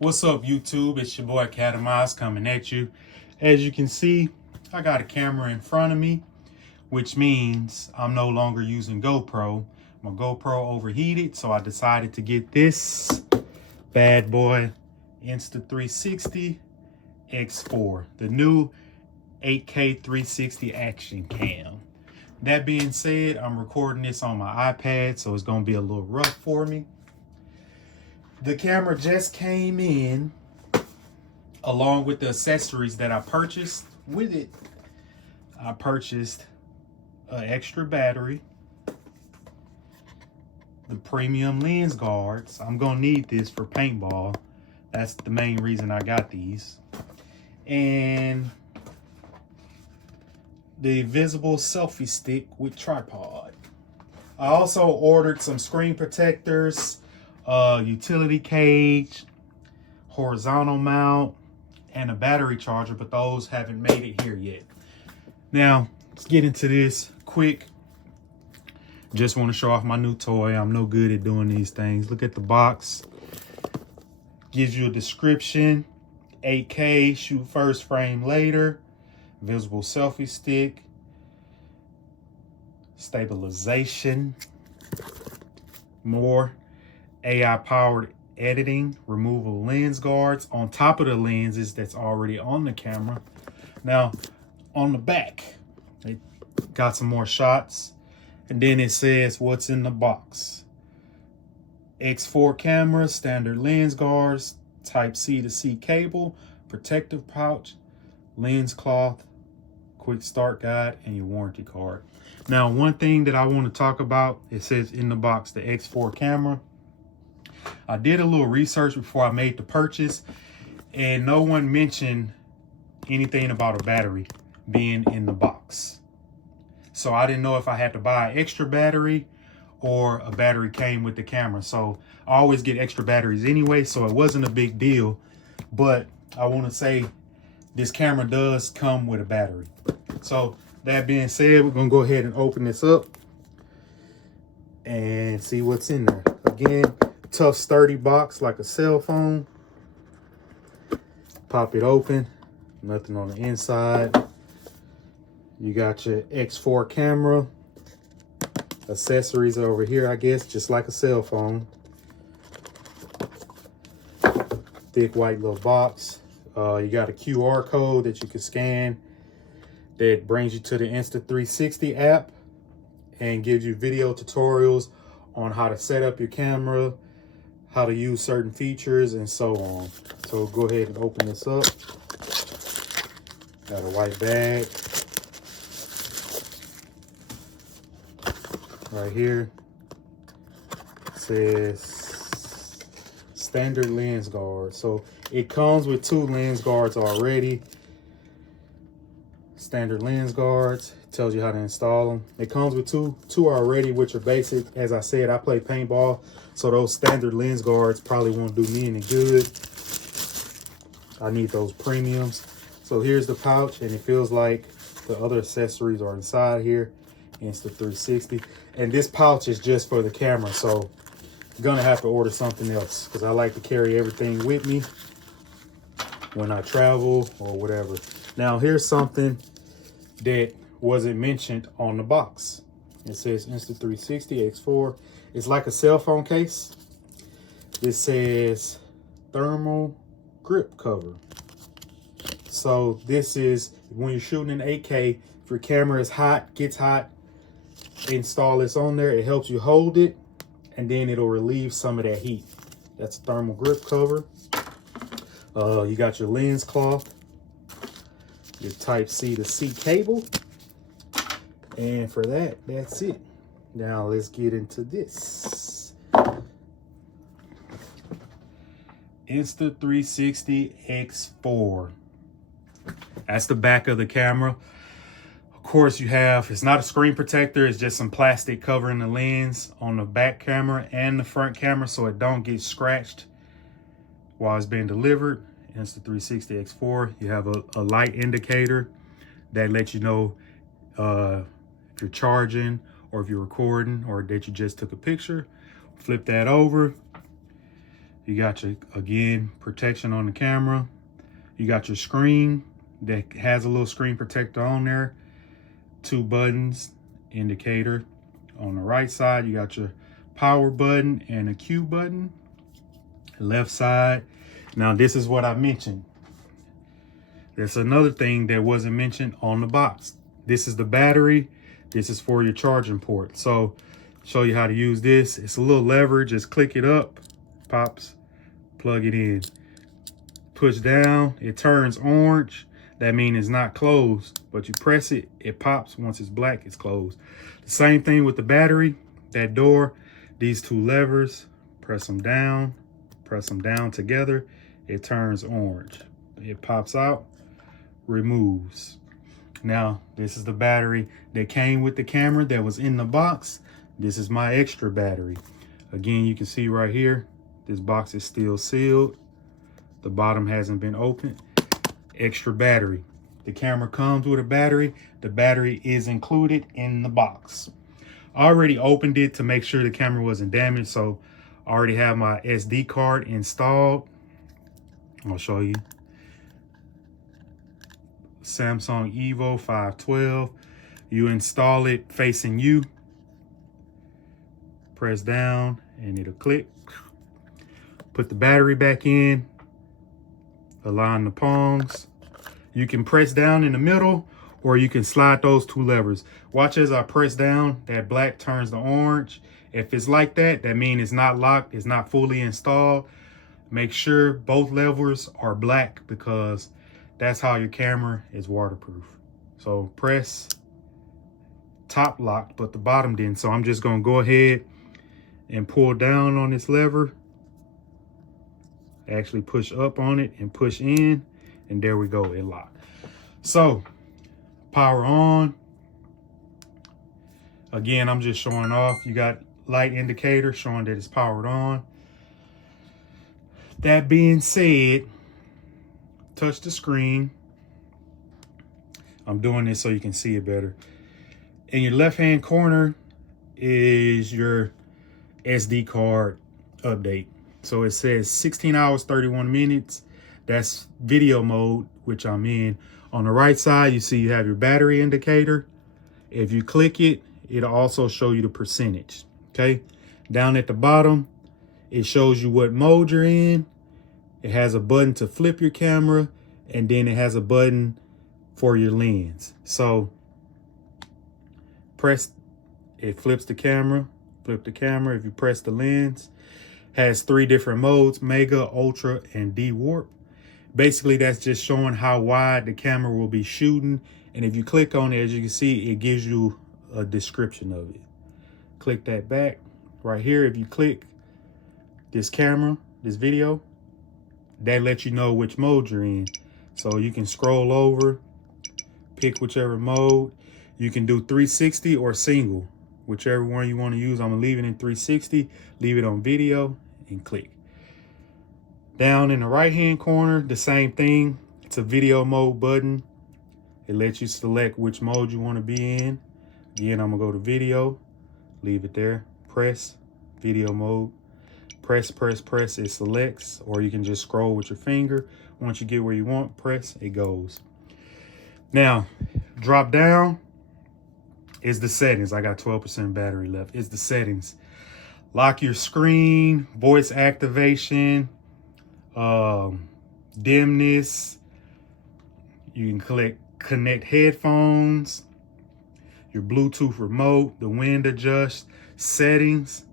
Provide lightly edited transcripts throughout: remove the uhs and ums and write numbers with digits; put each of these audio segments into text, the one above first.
What's up, YouTube? It's your boy Catamize coming at you. As you can see, I got a camera in front of me, which means I'm no longer using GoPro. My GoPro overheated, so I decided to get this bad boy Insta360 X4, the new 8K 360 action cam. That being said, I'm recording this on my iPad, so it's going to be a little rough for me. The camera just came in along with the accessories that I purchased with it. I purchased an extra battery, the premium lens guards. I'm gonna need this for paintball. That's the main reason I got these. And the visible selfie stick with tripod. I also ordered some screen protectors, utility cage, horizontal mount, and a battery charger, but those haven't made it here yet. Now, let's get into this quick. Just want to show off my new toy. I'm no good at doing these things. Look at the box. Gives you a description. 8K, shoot first, frame later. Visible selfie stick. Stabilization. More AI-powered editing, removal lens guards on top of the lenses that's already on the camera. Now, on the back, it got some more shots, and then it says what's in the box. X4 camera, standard lens guards, type C to C cable, protective pouch, lens cloth, quick start guide, and your warranty card. Now, one thing that I want to talk about, it says in the box, the X4 camera. I did a little research before I made the purchase, and no one mentioned anything about a battery being in the box. So I didn't know if I had to buy an extra battery or a battery came with the camera. So I always get extra batteries anyway, so it wasn't a big deal. But I want to say this camera does come with a battery. So that being said, we're going to go ahead and open this up and see what's in there. Again, tough, sturdy box like a cell phone. Pop it open. Nothing on the inside. You got your X4 camera. Accessories over here, I guess, just like a cell phone. Thick white little box. You got a QR code that you can scan that brings you to the Insta360 app and gives you video tutorials on how to set up your camera, how to use certain features, and so on. So go ahead and open this up. Got a white bag right here. It says standard lens guard. So it comes with 2 lens guards already. Standard lens guards. Tells you how to install them. It comes with two already, which are basic. As I said, I play paintball, so those standard lens guards probably won't do me any good. I need those premiums. So here's the pouch, and it feels like the other accessories are inside here. Insta360, and this pouch is just for the camera, so I'm gonna have to order something else because I like to carry everything with me when I travel or whatever. Now here's something that wasn't mentioned on the box. It says Insta360 X4. It's like a cell phone case. It says thermal grip cover. So this is when you're shooting in 8K, if your camera is hot, gets hot, install this on there. It helps you hold it, and then it'll relieve some of that heat. That's a thermal grip cover. You got your lens cloth, your type C to C cable. And for that, that's it. Now let's get into this. Insta360 X4. That's the back of the camera. Of course, you have, it's not a screen protector, it's just some plastic covering the lens on the back camera and the front camera so it don't get scratched while it's being delivered. Insta360 X4, you have a light indicator that lets you know if you're charging or if you're recording or that you just took a picture. Flip that over. You got your, again, protection on the camera. You got your screen that has a little screen protector on there. 2 buttons, indicator. On the right side, you got your power button and a Q button. Left side. Now, this is what I mentioned. There's another thing that wasn't mentioned on the box. This is the battery. This is for your charging port. So, show you how to use this. It's a little lever. Just click it up. Pops. Plug it in. Push down. It turns orange. That means it's not closed. But you press it. It pops. Once it's black, it's closed. The same thing with the battery. That door. These 2 levers. Press them down. Press them down together. It turns orange. It pops out. Removes. Now, this is the battery that came with the camera that was in the box. This is my extra battery. Again, you can see right here, this box is still sealed. The bottom hasn't been opened. Extra battery. The camera comes with a battery. The battery is included in the box. I already opened it to make sure the camera wasn't damaged, so I already have my SD card installed. I'll show you. Samsung Evo 512. You install it facing you. Press down and it'll click. Put the battery back in. Align the pongs. You can press down in the middle or you can slide those 2 levers. Watch as I press down, that black turns to orange. If it's like that, that means it's not locked, it's not fully installed. Make sure both levers are black because that's how your camera is waterproof. So press, top locked, but the bottom didn't. So I'm just gonna go ahead and pull down on this lever. Actually push up on it and push in, and there we go, it locked. So power on. Again, I'm just showing off. You got light indicator showing that it's powered on. That being said, touch the screen. I'm doing this so you can see it better. In your left-hand corner is your SD card update. So it says 16 hours, 31 minutes. That's video mode, which I'm in. On the right side, you see you have your battery indicator. If you click it, it'll also show you the percentage, okay? Down at the bottom, it shows you what mode you're in. It has a button to flip your camera, and then it has a button for your lens. So press, it flips the camera, flip the camera. If you press the lens, has 3 different modes, mega, ultra, and D-warp. Basically, that's just showing how wide the camera will be shooting. And if you click on it, as you can see, it gives you a description of it. Click that back. Right here, if you click this camera, this video, that lets you know which mode you're in. So you can scroll over, pick whichever mode. You can do 360 or single, whichever one you want to use. I'm gonna leave it in 360, leave it on video, and click. Down in the right-hand corner, the same thing. It's a video mode button. It lets you select which mode you want to be in. Again, I'm gonna go to video, leave it there, press, video mode. Press, press, press, it selects, or you can just scroll with your finger. Once you get where you want, press, it goes. Now, drop down is the settings. I got 12% battery left. It's the settings. Lock your screen, voice activation, dimness. You can connect headphones, your Bluetooth remote, the wind adjust, settings.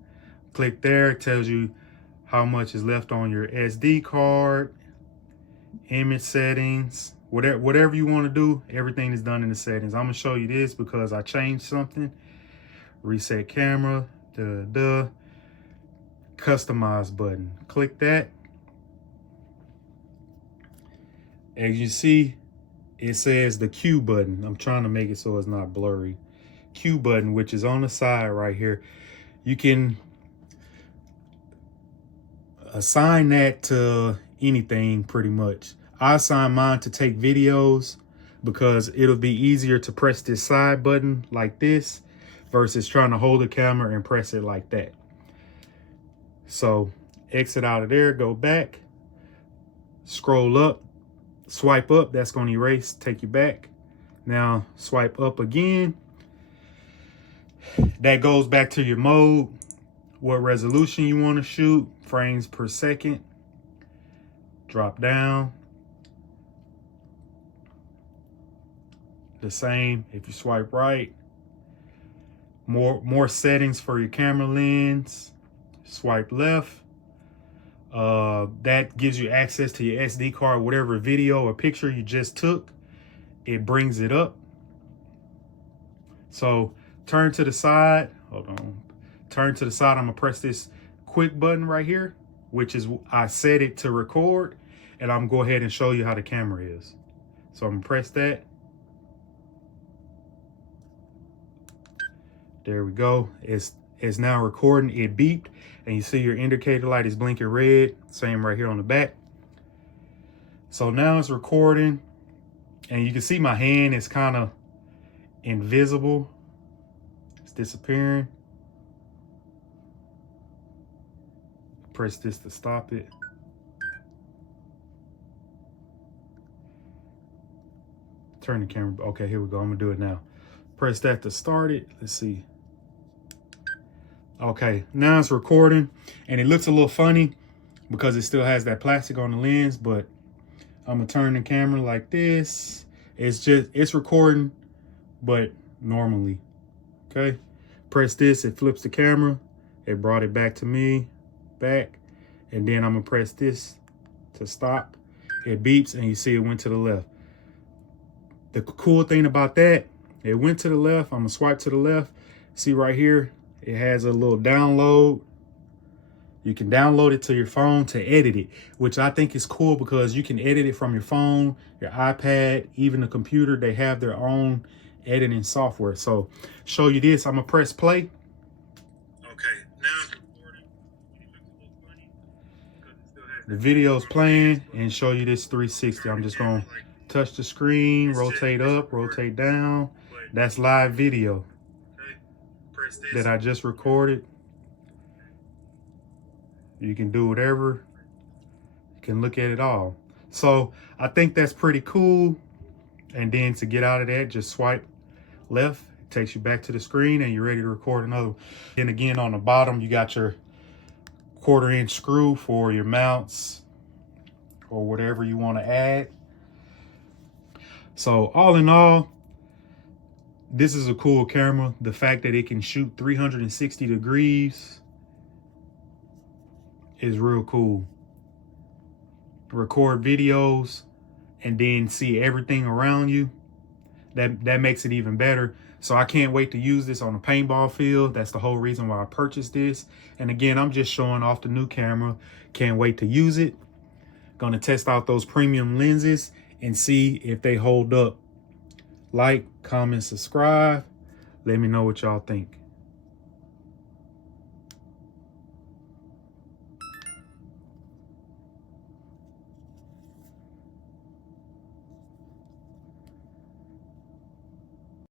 Click there, it tells you how much is left on your SD card, image settings, whatever you want to do, everything is done in the settings. I'm gonna show you this because I changed something. Reset camera, customize button. Click that. As you see, it says the Q button. I'm trying to make it so it's not blurry. Q button, which is on the side right here. You can assign that to anything pretty much. I assign mine to take videos because it'll be easier to press this side button like this versus trying to hold the camera and press it like that. So Exit out of there, go back, scroll up, swipe up, that's going to erase, take you back. Now swipe up again. That goes back to your mode, what resolution you want to shoot, frames per second. Drop down. The same if you swipe right. More settings for your camera lens. Swipe left. That gives you access to your SD card, whatever video or picture you just took, it brings it up. So turn to the side, hold on. Turn to the side, I'm gonna press this quick button right here, which is, I set it to record, and I'm gonna go ahead and show you how the camera is. So I'm gonna press that. There we go. It's now recording. It beeped, and you see your indicator light is blinking red. Same right here on the back. So now it's recording, and you can see my hand is kind of invisible. It's disappearing. Press this to stop it. Turn the camera. Okay, here we go. I'm gonna do it now. Press that to start it. Let's see. Okay, now it's recording, and it looks a little funny because it still has that plastic on the lens, but I'm gonna turn the camera like this. It's recording, but normally. Okay, press this, it flips the camera. It brought it back to me, back, and then I'm gonna press this to stop. It beeps, and you see it went to the left. The cool thing about that, it went to the left. I'm gonna swipe to the left. See right here, it has a little download. You can download it to your phone to edit it, which I think is cool because you can edit it from your phone, your iPad, even the computer. They have their own editing software. So show you this, I'm gonna press play. Okay, now it's recording. It looks a little funny because it still has the video's playing, and show you this 360. I'm just gonna touch the screen, rotate up, rotate down. That's live video that I just recorded. You can do whatever. You can look at it all. So I think that's pretty cool. And then to get out of that, just swipe left. It takes you back to the screen, and you're ready to record another one. Then again, on the bottom, you got your 1/4" screw for your mounts or whatever you want to add. So all in all, this is a cool camera. The fact that it can shoot 360 degrees is real cool. Record videos and then see everything around you. That makes it even better. So I can't wait to use this on a paintball field. That's the whole reason why I purchased this. And again, I'm just showing off the new camera. Can't wait to use it. Gonna test out those premium lenses and see if they hold up. Like, comment, subscribe. Let me know what y'all think.